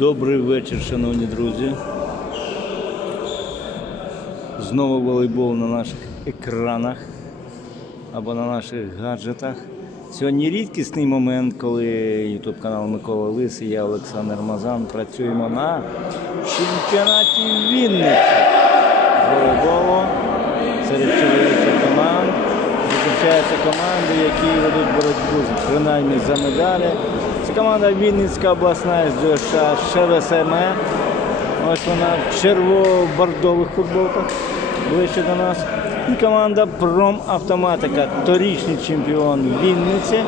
Добрий вечір, шановні друзі. Знову волейбол на наших екранах або на наших гаджетах. Сьогодні рідкісний момент, коли YouTube канал Микола Лис і я, Олександр Мазан, працюємо на чемпіонаті Вінниці волейболу серед чоловічих команд. Зустрічаються команди, які ведуть боротьбу принаймні за медалі. Команда Вінницька обласна СДШ ШВСМ. Ось вона в черво-бордових футболках ближче до нас. І команда Промавтоматика, торічний чемпіон Вінниці.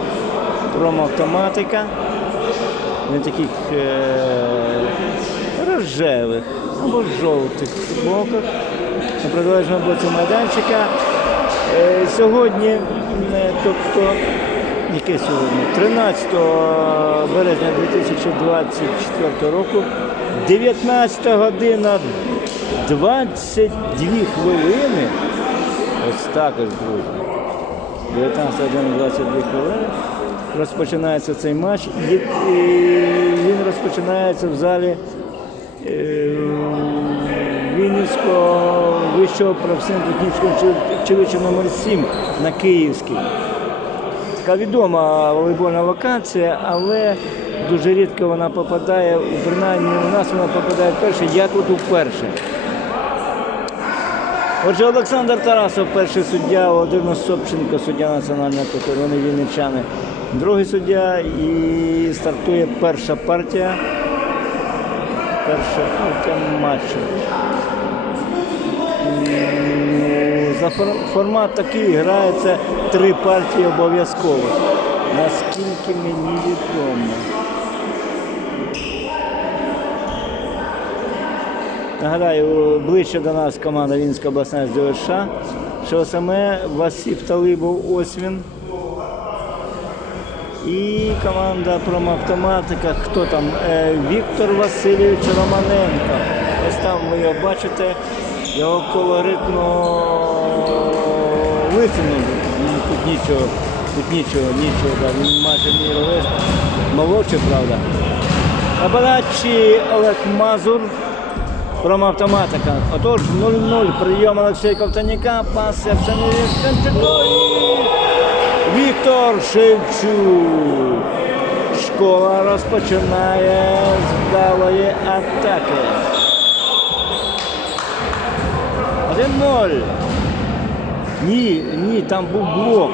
Промавтоматика. На таких е- рожевих або жовтих футболках. На протилежному боці майданчика. Е, Сьогодні, е, тобто, яке сьогодні? 13 березня 2024 року, 19 година 22 хвилини. Ось так ось, друзі. 19 година 22 хвилини. Розпочинається цей матч. І, він розпочинається в залі е, Вінницького вищого професійно-технічного училища номер 7 на Київській. Така відома волейбольна локація, але дуже рідко вона попадає, принаймні у нас вона попадає вперше, я тут вперше. Отже, Олександр Тарасов, перший суддя, Володимир Собченко, суддя національного покору, вони вінничани. Другий суддя і стартує перша партія. Перша партія матчу. Формат такий грається три партії обов'язково. Наскільки мені відомо. Нагадаю, ближче до нас команда Вінська обласна СДШ, що саме Васип Талибов ось він. І команда промавтоматика, хто там? Е, Віктор Васильович Романенко. Ось там ви його бачите, його колоритно лицину. Тут нічого, тут нічого, нічого, да. він майже мій ровесник. Молодший, правда. На Олег Мазур. Промавтоматика. Отож 0-0. Прийом Олексія Ковтаніка. Пас Арсеній Тканчуку. І Віктор Шевчук. Школа розпочинає з вдалої атаки. 1-0. Ні, ні, там був блок.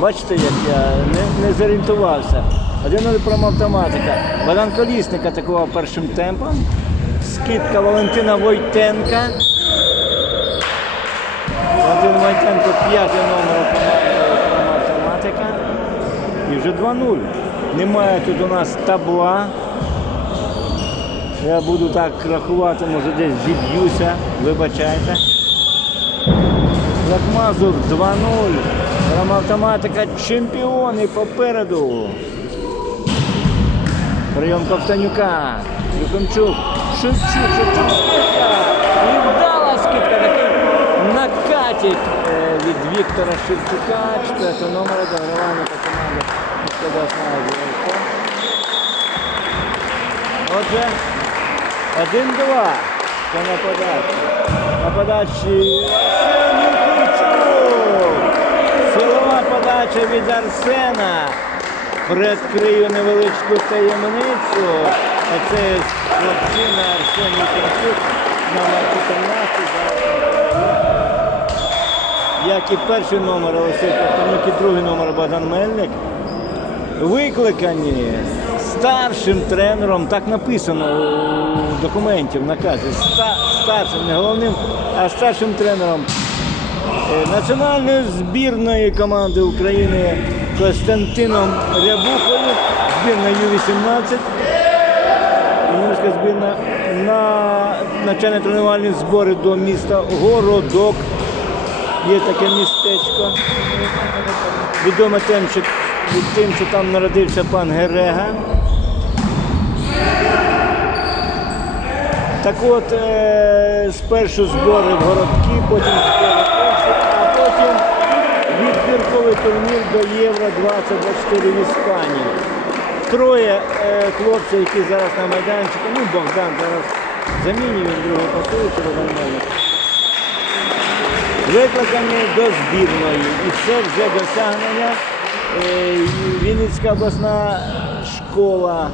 Бачите, як я не, не зорієнтувався. 1-0 промавтоматика. Богдан Колісник першим темпом. Скидка Валентина Войтенка. Валентин Войтенко п'ятий номер промавтоматика. І вже 2-0. Немає тут у нас табла. Я буду так рахувати, може десь зіб'юся, вибачайте. Лакмазур 2-0. Промавтоматика чемпіони попереду. Прийом Ковтанюка. Юхимчук. Шевчук, Шевчук скидка. І вдала скидка. Такий накатик е, від Віктора Шевчука. Четвертого номера догравання по команді. Отже, 1-2. Це на подачі. На подачі Арсен Юхимчук. Подача від Арсена. Предкрию невеличку таємницю. Оце хлопчина Арсен Юхимчук, номер 14. Як і перший номер Олексій Ковтонюк, і другий номер Богдан Мельник. Викликані старшим тренером, так написано у документі в наказі. Ста, старшим, не головним, а старшим тренером національної збірної команди України Костянтином Рябухою, збірна Ю-18. Юніорська збірна на навчально-тренувальні збори до міста Городок. Є таке містечко. Відоме тим, що, тим, що там народився пан Герега. Так от, е, спершу збори в городки, потім збори відбірковий турнір до Євро 2024 в Іспанії. троє е, хлопців, які зараз на майданчику. Ну, Богдан зараз замінює, він другого пасуючи нормально. Викликані до збірної. І це вже досягнення. Е, Вінницька обласна школа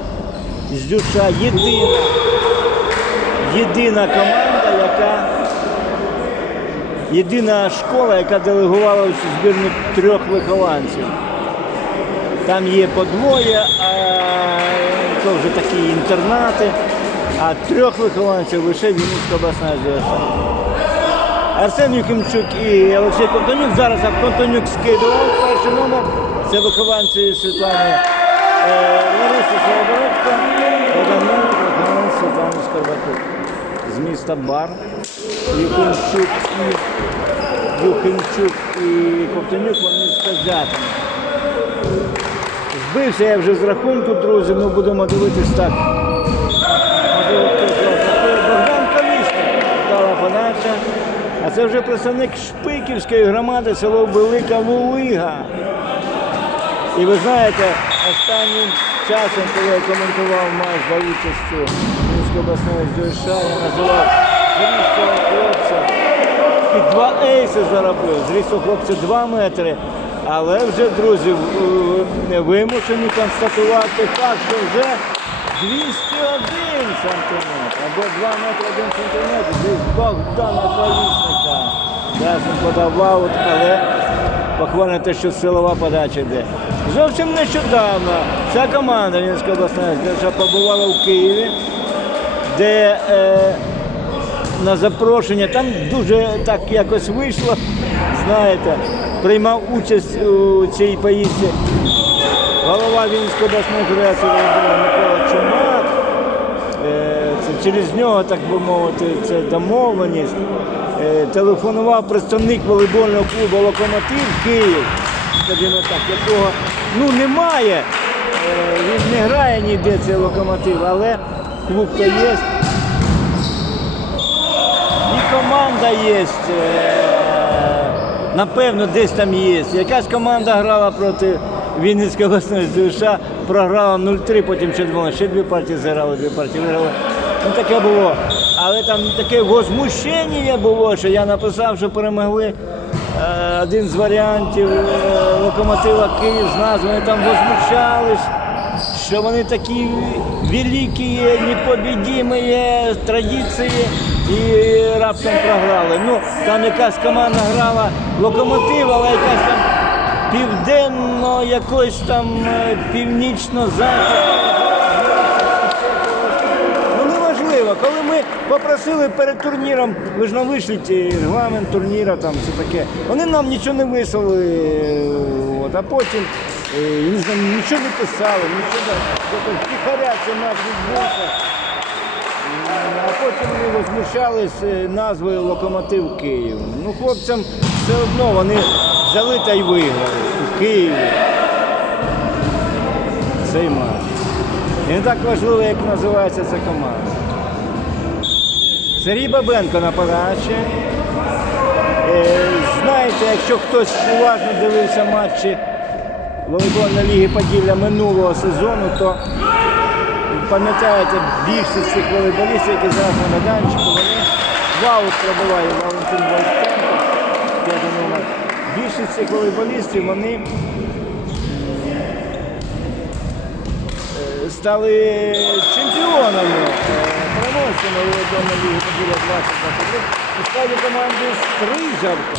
з Дюша єдина, єдина команда, яка єдина школа, яка делегувала цю збірну трьох вихованців. Там є по двоє, а то вже такі інтернати, а трьох вихованців лише Вінницька обласна ЗСА. Арсен Юхимчук і Олексій Ковтонюк. Зараз Ковтонюк скидував перший номер. Це вихованці Світлани е, Лариси один номер вихованець Світлани Скорбатук. З міста Бар. Юхимчук і Юхимчук і Ковтонюк вони Козятина. Збився я вже з рахунку, друзі, ми будемо дивитись так. Богдан Колісник дала подача. А це вже представник Шпиківської громади, село Велика Лулига. І ви знаєте, останнім часом, коли я коментував матч за участю Мінської обласної я називав хлопця. І два ейси заробив. Зріст у хлопця 2 метри. Але вже, друзі, в- вимушені констатувати факт, що вже 201 сантиметр або 2 метри 1 сантиметр. Десь Богдана Колісника. Зараз він подав аут, але похвально те, що силова подача йде. Зовсім нещодавно ця команда Вінницька обласна ЗДШ побувала в Києві, де е, на запрошення. Там дуже так якось вийшло, знаєте, приймав участь у цій поїздці голова Вінницької обласної федерації Микола Чумак. Е, Це через нього, так би мовити, це домовленість. Е, Телефонував представник волейбольного клубу Локомотив Київ, скажімо так, якого ну, немає. Е, Він не грає ніде цей локомотив, але клуб то є. І команда є. Напевно, десь там є. Якась команда грала проти Вінницької обласної ЗЮШ, програла 0-3, потім ще двома. Ще дві партії зіграли, дві партії виграли. Ну таке було. Але там таке возмущення було, що я написав, що перемогли е, один з варіантів е, локомотива Київ з назви. Вони там возмущались що вони такі великі, непобідімі традиції і раптом програли. Ну, там якась команда грала локомотив, але якась там південно, якось там е, північно-західно. Ну неважливо, коли ми попросили перед турніром, ви ж нам вийшліть е, регламент турніра, там все таке. Вони нам нічого не вислали, от, а потім я не знаю, нічого не писали, нічого тихаря це наш відбувся. Потім вони возмущались е, назвою Локомотив Київ. Ну, хлопцям все одно вони взяли та й виграли у Києві. Цей матч. І не так важливо, як називається ця команда. Сергій Бабенко на подачі. Е, Знаєте, якщо хтось уважно дивився матчі волейбольної ліги Поділля минулого сезону, то пам'ятаєте, більшість цих волейболістів, які зараз на майданчику, вони в аут пробиває Валентин Войтенко, п'ятий номер. Більшість цих волейболістів вони е, стали чемпіонами, е, переможцями волейбольної ліги Поділля 2023 у складі команди Стрижавка.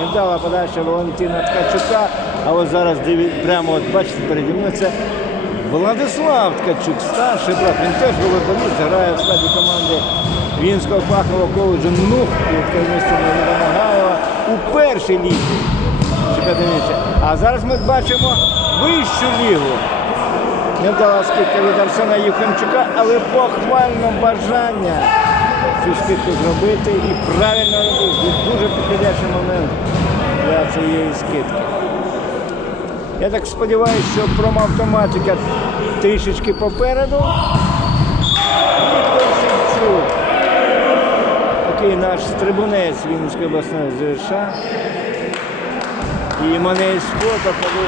Невдала подача Валентина Ткачука, а ось зараз прямо от бачите переді мною це Владислав Ткачук, старший брат. Він теж волейболіст, грає в складі команди Вінського фахового коледжу НУХ під керівництвом Нагаєва у першій лізі. А зараз ми бачимо вищу лігу. Невдала скидка від Арсена Євхимчука, але похвально бажання цю скидку зробити і правильно робив. Був дуже підходящий момент для цієї скидки. Я так сподіваюся, що промавтоматика трішечки попереду. Такий наш стрибунець Вінницької обласної ЗШ. І мене із фото, коли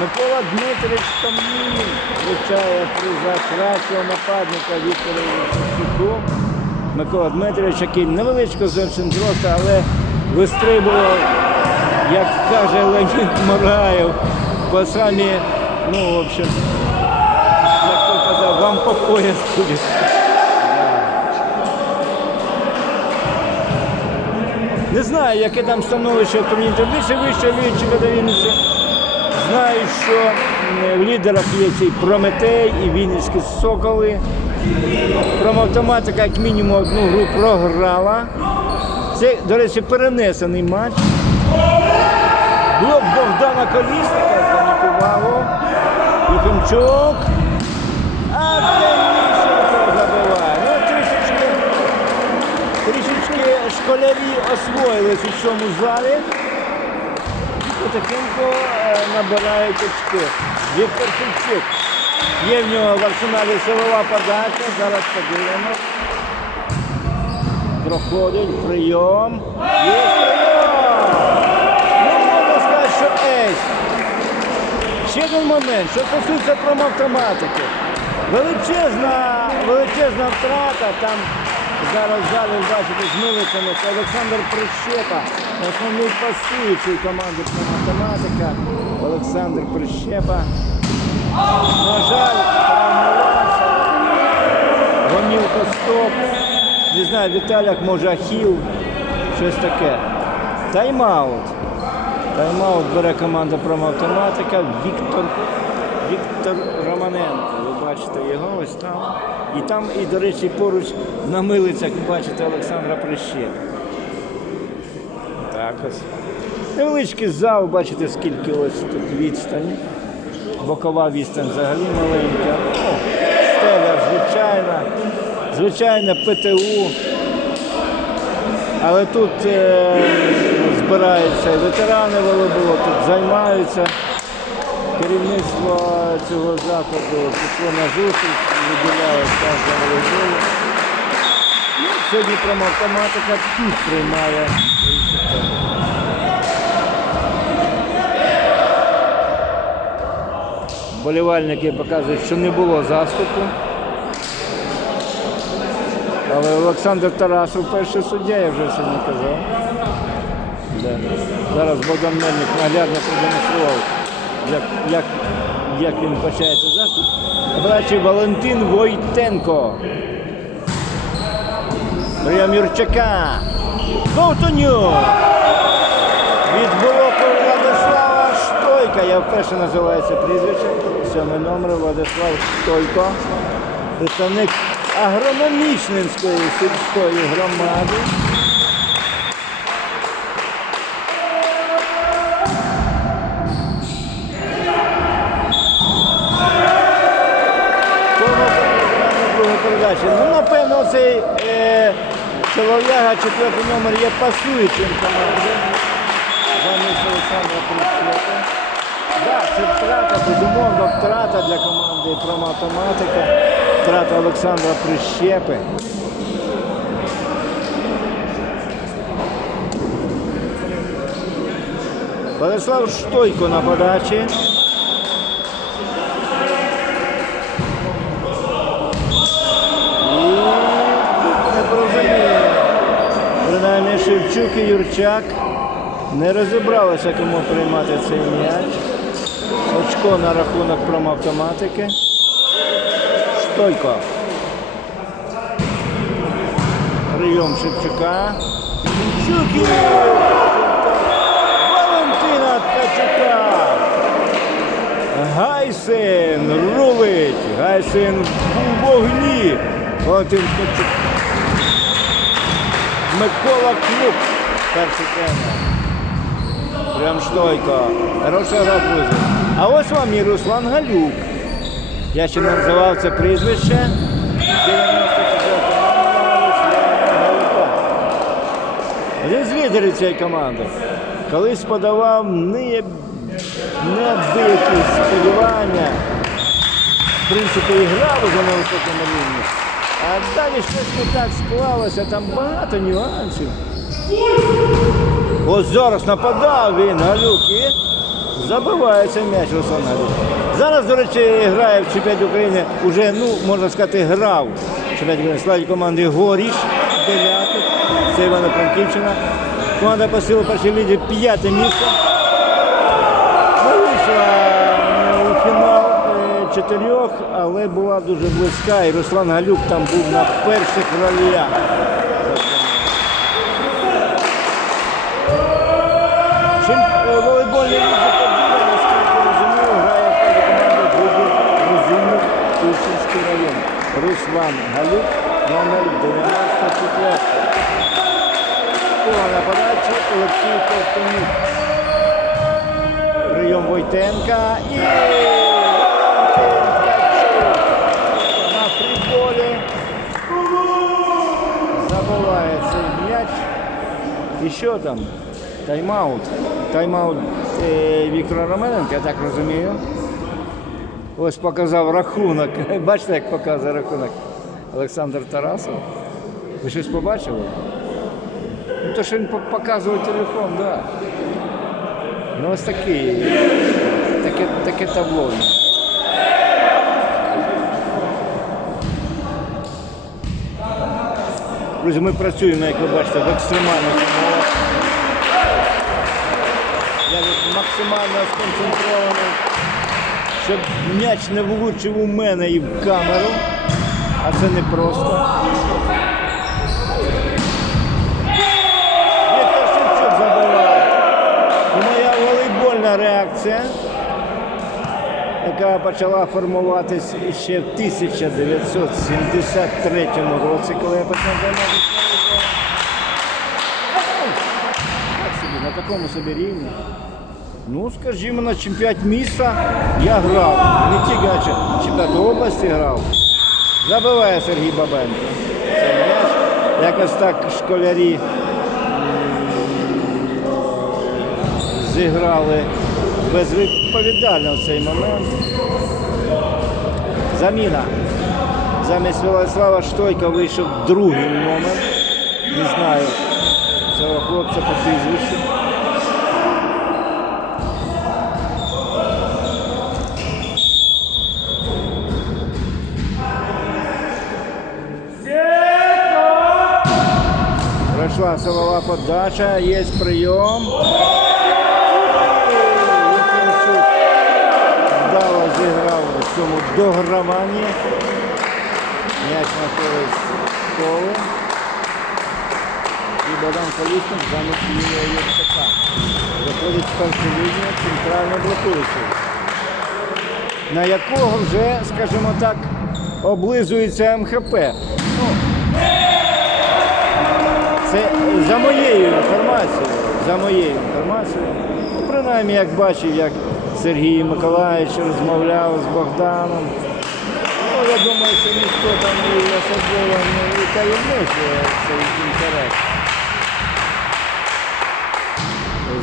Микола Дмитрович Томнін вручає приза кращого нападника Віктора Шевчуку. Микола Дмитрович, який невеличко зовсім зросту, але вистрибував, як каже Леонід Мураєв, по самі, ну, в общем, як хто казав, вам по пояс буде. Не знаю, яке там становище в турнірі таблиці вище Вінчика до Вінниці. Знаю, що в лідерах є цей Прометей і Вінницькі Соколи. Промавтоматика як мінімум одну гру програла. Це, до речі, перенесений матч. Блок Богдана Колісника, увагу. Юхимчук. А Денисенко забиває. Ну, трішечки Трішечки школярі освоїлись у цьому залі. І потихеньку е, набирають очки. Віктор Шевчук. Є в нього в арсеналі силова подача. Зараз подивимось. Проходить прийом. Є прийом! Ну, можна сказати, що ейс. Ще один момент, що стосується промавтоматики. Величезна, величезна втрата там зараз залі бачите з Милицями. Це Олександр Прищепа, основний пасуючий команди промавтоматика. Олександр Прищепа. На жаль, травмувався. Гомілка стоп. Не знаю, Віталяк може ахіл, щось таке. Тайм-аут. Тайм-аут бере команда промавтоматика. Віктор, Віктор Романенко. Ви бачите його ось там. І там, і, до речі, поруч на милицях ви бачите Олександра Прищепа. Так ось. Невеличкий зал, бачите, скільки ось тут відстані. Бокова відстань взагалі маленька. О, стеля звичайна, звичайна ПТУ. Але тут е, збираються і ветерани волейболу, тут займаються. Керівництво цього закладу пішло на зустріч, виділяє час для волейболу. Ну, сьогодні промавтоматика тут приймає. Болівальники показують, що не було заступу. Але Олександр Тарасов перший суддя, я вже сьогодні казав. Да. Зараз Богдан Мельник наглядно продемонстрував, як, як, як він вбачається заступ. Бачив Валентин Войтенко. Прийом Юрчака. Ковтонюк. Від блоку Владислава Штойка. Я вперше називаю це прізвище. Сьомий номер Владислав Штойко. Представник агрономічненської сільської громади. Цей е, чолов'яга, четвертий номер є пасуючим команди. Замість Олександра Прищепа. Так, це втрата, безумовно, втрата для команди проматоматика. Втрата Олександра Прищепи. Владислав Штойко на подачі. І тут непорозуміння. Принаймні і Юрчак не розібралися, кому приймати цей м'яч. Очко на рахунок промавтоматики. Штойко. Прийом Шевчука. Шевчук Валентина Ткачука. Гайсен рулить. Гайсен у вогні. Валентин Ткачук. Микола Клюк. Перший тренер. Прям штойко. Хороша гра, друзі. А ось вам і Руслан Галюк. Я ще не називав це прізвище. 94 номер Руслана Галюка. Один з лідерів цієї команди. Колись подавав не, сподівання. В принципі, і грав уже на високому рівні. А далі щось не так склалося, там багато нюансів. Ось зараз нападав він, Галюк, і Забиває цей м'яч Руслан Галюк. Зараз, до речі, грає в чемпіонаті України, уже, ну, можна сказати, грав в чемпіонаті України складі команди Горіш, дев'ятий, це Івано-Франківщина. Команда посіла першій лізі п'яте місце. Чотирьох, але була дуже близька. І Руслан Галюк там був на перших ролях. Чим е, волейбольний лізі Поділля, наскільки розумію, грає в команди клубу Розумник Тульчинський район. Руслан Галюк, номер 94. Погана подача Олексій Ковтонюк. Прийом Войтенка і на фріболі забиває цей м'яч. І що там? Тайм-аут. Тайм-аут е, Віктора Романенка, я так розумію. Ось показав рахунок. Бачите, як показує рахунок Олександр Тарасов. Ви щось побачили? Ну, то, що він по- показує телефон, так. Да. Ну ось такий, таке, таке табло. Друзі, ми працюємо, як ви бачите, в екстремальних максимально сконцентрований, щоб м'яч не влучив у мене і в камеру, а це не просто. Віктор Шевчук забиває. Моя волейбольна реакція, яка почала формуватись ще в 1973 році, коли я почав займатися. Собі, на такому собі рівні. Ну, скажімо, на чемпіонат міста я грав. Не тільки на чемпіонат області грав. Забиває Сергій Бабенко. Якось так школярі зіграли безвідповідально в цей момент. Заміна. Замість Владислава Штойка вийшов другий номер. Не знаю цього хлопця по прізвищу. Силова подача, є прийом. Вдало зіграв у цьому дограванні. М'яч на користь школи. І Богдан Колісник замість Юрія Євчака. Заходить в першу лінію центрально блокуючий. На якого вже, скажімо так, облизується МХП. Ну, це за моєю інформацією. За моєю інформацією. Ну, принаймні, як бачив, як Сергій Миколаївич розмовляв з Богданом. Ну, я думаю, що ніхто там і особливо не таємничує цей інтерес.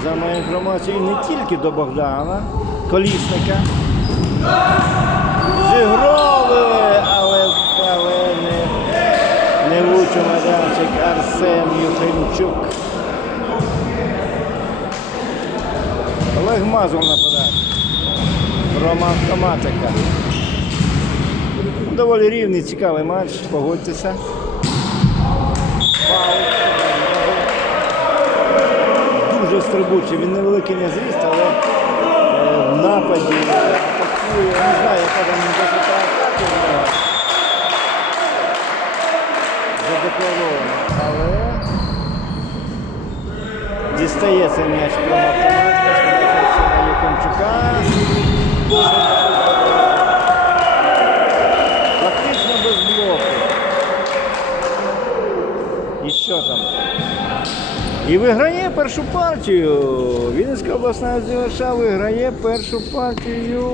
За моєю інформацією, не тільки до Богдана, колісника. Зіграли, але, влучив майданчик Арсен Юхимчук. Олег Мазур нападає. Роман Томатика. Доволі рівний, цікавий матч, погодьтеся. Дуже стрибучий, він невеликий не зріст, але е, в нападі атакує. Я не знаю, яка там висота атаки в нього. Задекларовано. Але дістається м'яч прямо. Практично без блоку. І що там? І виграє першу партію. Вінницька обласна ЗВШ виграє першу партію.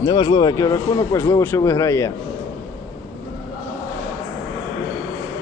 Неважливо, який рахунок, важливо, що виграє.